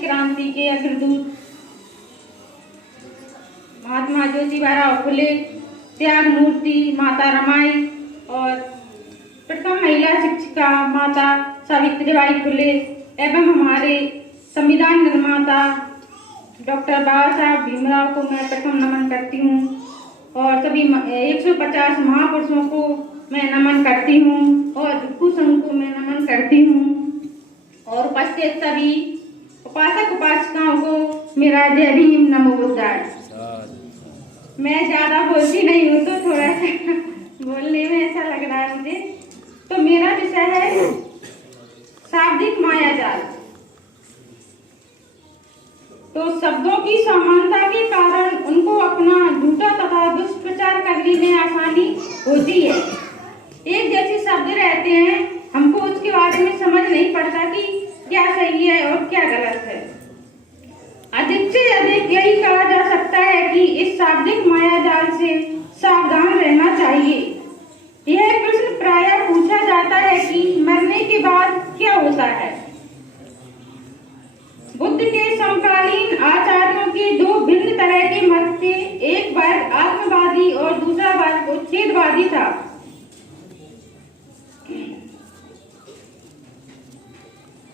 क्रांति के अग्रदूत महात्मा ज्योतिबा फुले, त्याग मूर्ति माता रमाई और प्रथम महिला शिक्षिका माता सावित्रीबाई फुले एवं हमारे संविधान निर्माता डॉक्टर बाबा साहब भीमराव को मैं प्रथम नमन करती हूँ और सभी 150 महापुरुषों को मैं नमन करती हूँ और भिक्षु संघ को मैं नमन करती हूँ और उपस्थित सभी उपासक उपासिकाओं को मेरा जय भीम नमो बुद्धाय। मैं ज्यादा बोलती नहीं हूँ तो थोड़ा सा बोलने में ऐसा लग रहा है मुझे। तो मेरा विषय है शाब्दिक मायाजाल। तो शब्दों की समानता के कारण उनको अपना झूठा तथा दुष्प्रचार करने में आसानी होती है। एक जैसे शब्द रहते हैं, हमको उसके बारे में समझ नहीं पड़ता कि क्या सही है और क्या गलत है। अधिक से अधिक यही कहा जा सकता है कि इस शाब्दिक मायाजाल से सावधान रहना चाहिए। यह प्रश्न प्रायः पूछा जाता है कि मरने के बाद क्या होता है। बुद्ध के समकालीन आचार्यों के दो भिन्न तरह के मत थे। एक वर्ग आत्मवादी और दूसरा वर्ग उच्छेदवादी था।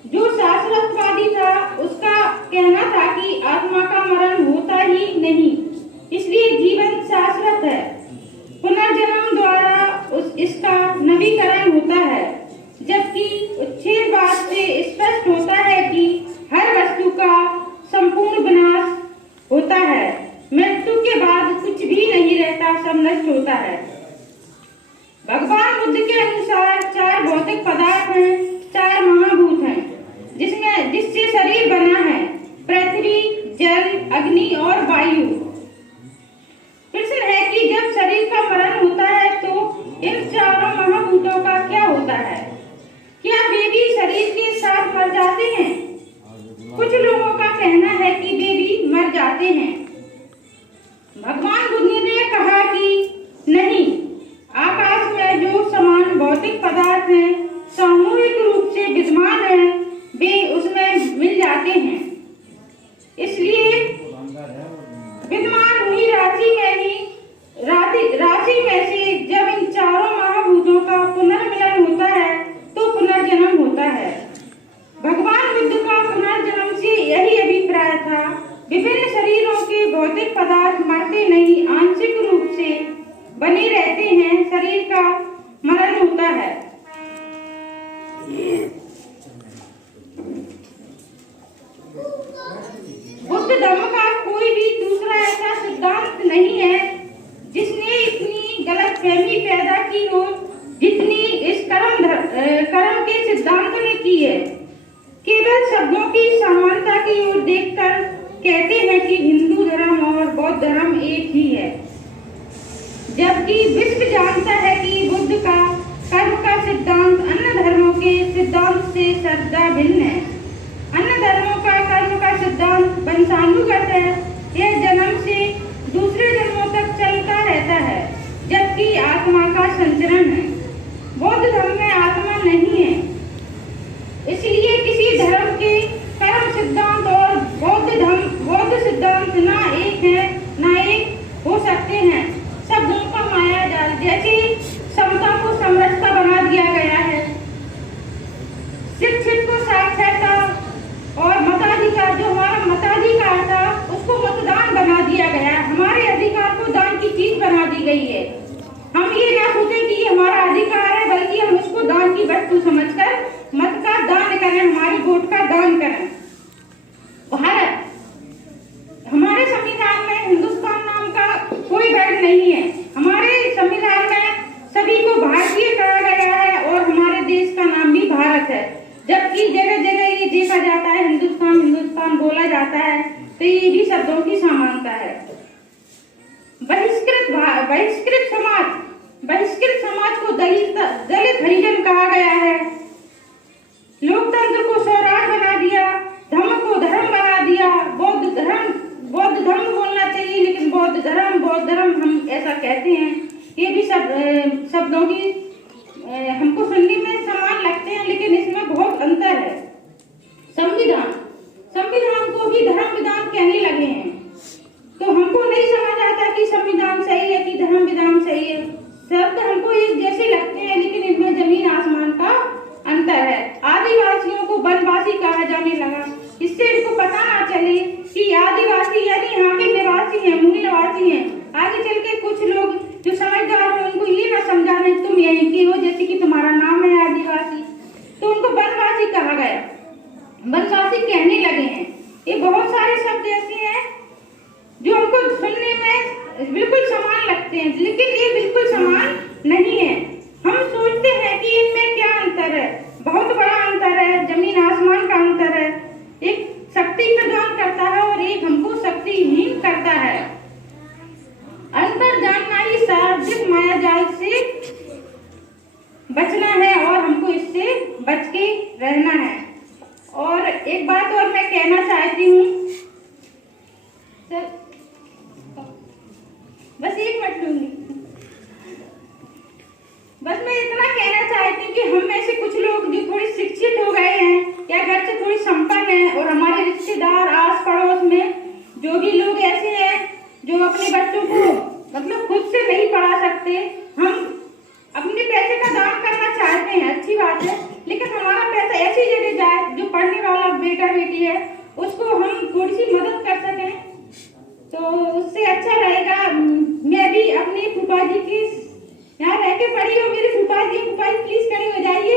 जो शास्त्रवादी था उसका कहना था कि आत्मा का मरण होता ही नहीं, इसलिए जीवन शाश्वत है। पुनर्जन्म द्वारा इसका नवीकरण होता है। जबकि उच्छेदवाद से स्पष्ट होता है कि हर वस्तु का संपूर्ण विनाश होता है। मृत्यु के बाद कुछ भी नहीं रहता, सब नष्ट होता है। भगवान बुद्ध के अनुसार चार भौतिक पदार्थ हैं, चार महाभूत हैं जिससे शरीर बना है: पृथ्वी, जल, अग्नि और वायु। प्रश्न है कि जब शरीर का मरण होता है तो इन चारों महाभूतों का क्या होता है? क्या वे भी शरीर के साथ मर जाते हैं? कुछ लोगों का कहना है कि वे भी मर जाते हैं। भगवान बुद्ध ने कहा कि नहीं, आकाश में जो समान भौतिक पदार्थ हैं सामूहिक रूप से विद्यमान हैं, वे उसमें मिल जाते हैं। इसलिए विद्यमान हुई राशि में से जब इन चारों महाभूतों का पुनर्मिलन होता है तो पुनर्जन्म होता है। भगवान बुद्ध का पुनर्जन्म से यही अभिप्राय था। विभिन्न शरीरों के भौतिक पदार्थ मरते नहीं, आंशिक रूप से बने रहते हैं। शरीर का मरण होता है। बुद्ध धर्म का कोई भी दूसरा ऐसा सिद्धांत नहीं है जिसने इतनी गलतफहमी पैदा की हो जितनी इस कर्म के सिद्धांत ने की है। केवल शब्दों की समानता की ओर देखकर कहते हैं कि हिंदू धर्म और बौद्ध धर्म एक ही है, जबकि विश्व जानता है कि बुद्ध का कर्म का सिद्धांत अन्य धर्मों के सिद्धांत से सर्वदा भिन्न है। अन्य धर्मों का कर्म का सिद्धांत वंशानुगत है, यह जन्म से दूसरे जन्मों तक चलता रहता है, जबकि आत्मा का संचरण है। बौद्ध धर्म में आत्मा नहीं है, इसलिए किसी धर्म के कर्म सिद्धांत और बौद्ध सिद्धांत ना एक है ना एक हो सकते हैं। शब्दों का मायाजाल। जैसे समता को समरसता बना दिया गया है, शिक्षित को साक्षरता और मताधिकार, जो हमारा मताधिकार था उसको मतदान बना दिया गया है। हमारे अधिकार को दान की चीज बना दी गई है। हम ये ना सोचे कि हमारा अधिकार है, बल्कि हम उसको दान की वस्तु समझकर मत का दान करें, हमारी वोट का दान करें। भारत, हमारे संविधान में हिंदुस्तान नाम का कोई वर्ड नहीं है। हमारे संविधान में सभी को भारतीय कहा गया है और हमारे देश का नाम भी भारत है, जबकि जगह जगह ये देखा जाता है हिंदुस्तान हिंदुस्तान बोला जाता है। तो ये भी शब्दों की समानता है। बहिष्कृत समाज को दलित हरिजन कहा गया है। लोकतंत्र को स्वराज बना दिया, धर्म को धर्म बना दिया। बौद्ध धर्म बोलना चाहिए, लेकिन बौद्ध धर्म हम ऐसा कहते हैं। ये भी शब्दों की हमको सुनने में समान लगते हैं, लेकिन इसमें बहुत अंतर है। संविधान को पता ना चले कि आदिवासी यानी यहाँ के निवासी हैं, मूल निवासी हैं। आगे चल के कुछ लोग जो समझदार हो उनको ये ना समझाने तुम यहीं के हो, जैसे कि तुम्हारा नाम है आदिवासी, तो उनको वनवासी कहा गया, वनवासी कहने लगे हैं। ये बहुत सारे शब्द ऐसे हैं जो हमको सुनने में बिल्कुल समान लगते हैं, लेकिन ये बिल्कुल समान नहीं है। हम सोचते हैं कि इनमें क्या अंतर है, बहुत बड़ा अंतर है, जमीन आसमान का अंतर है। एक शक्ति प्रदान करता है और एक हमको शक्तिहीन करता है। अंतर जानना ही शारीरिक माया जाल से बचना है और हमको इससे बच के रहना है। और एक बात और मैं कहना चाहती हूँ, बस एक मिनट लूंगी। बस मैं इतना कहना चाहती हूँ कि हम में से कुछ लोग जो थोड़ी शिक्षित हो गए हैं या घर से थोड़ी संपन्न है, और हमारे रिश्तेदार आस पड़ोस में जो भी लोग ऐसे हैं जो अपने बच्चों को मतलब खुद से नहीं पढ़ा सकते, हम अपने पैसे का दान करना चाहते हैं, अच्छी बात है, लेकिन हमारा पैसा ऐसी जगह जाए जो पढ़ने वाला बेटा बेटी है उसको हम थोड़ी सी मदद कर सकें, तो उससे अच्छा रहेगा। मैं भी अपनी फूफा जी की यहाँ रह के पढ़ी हूँ, मेरी फूफा जी प्लीज खड़ी हो जाइए।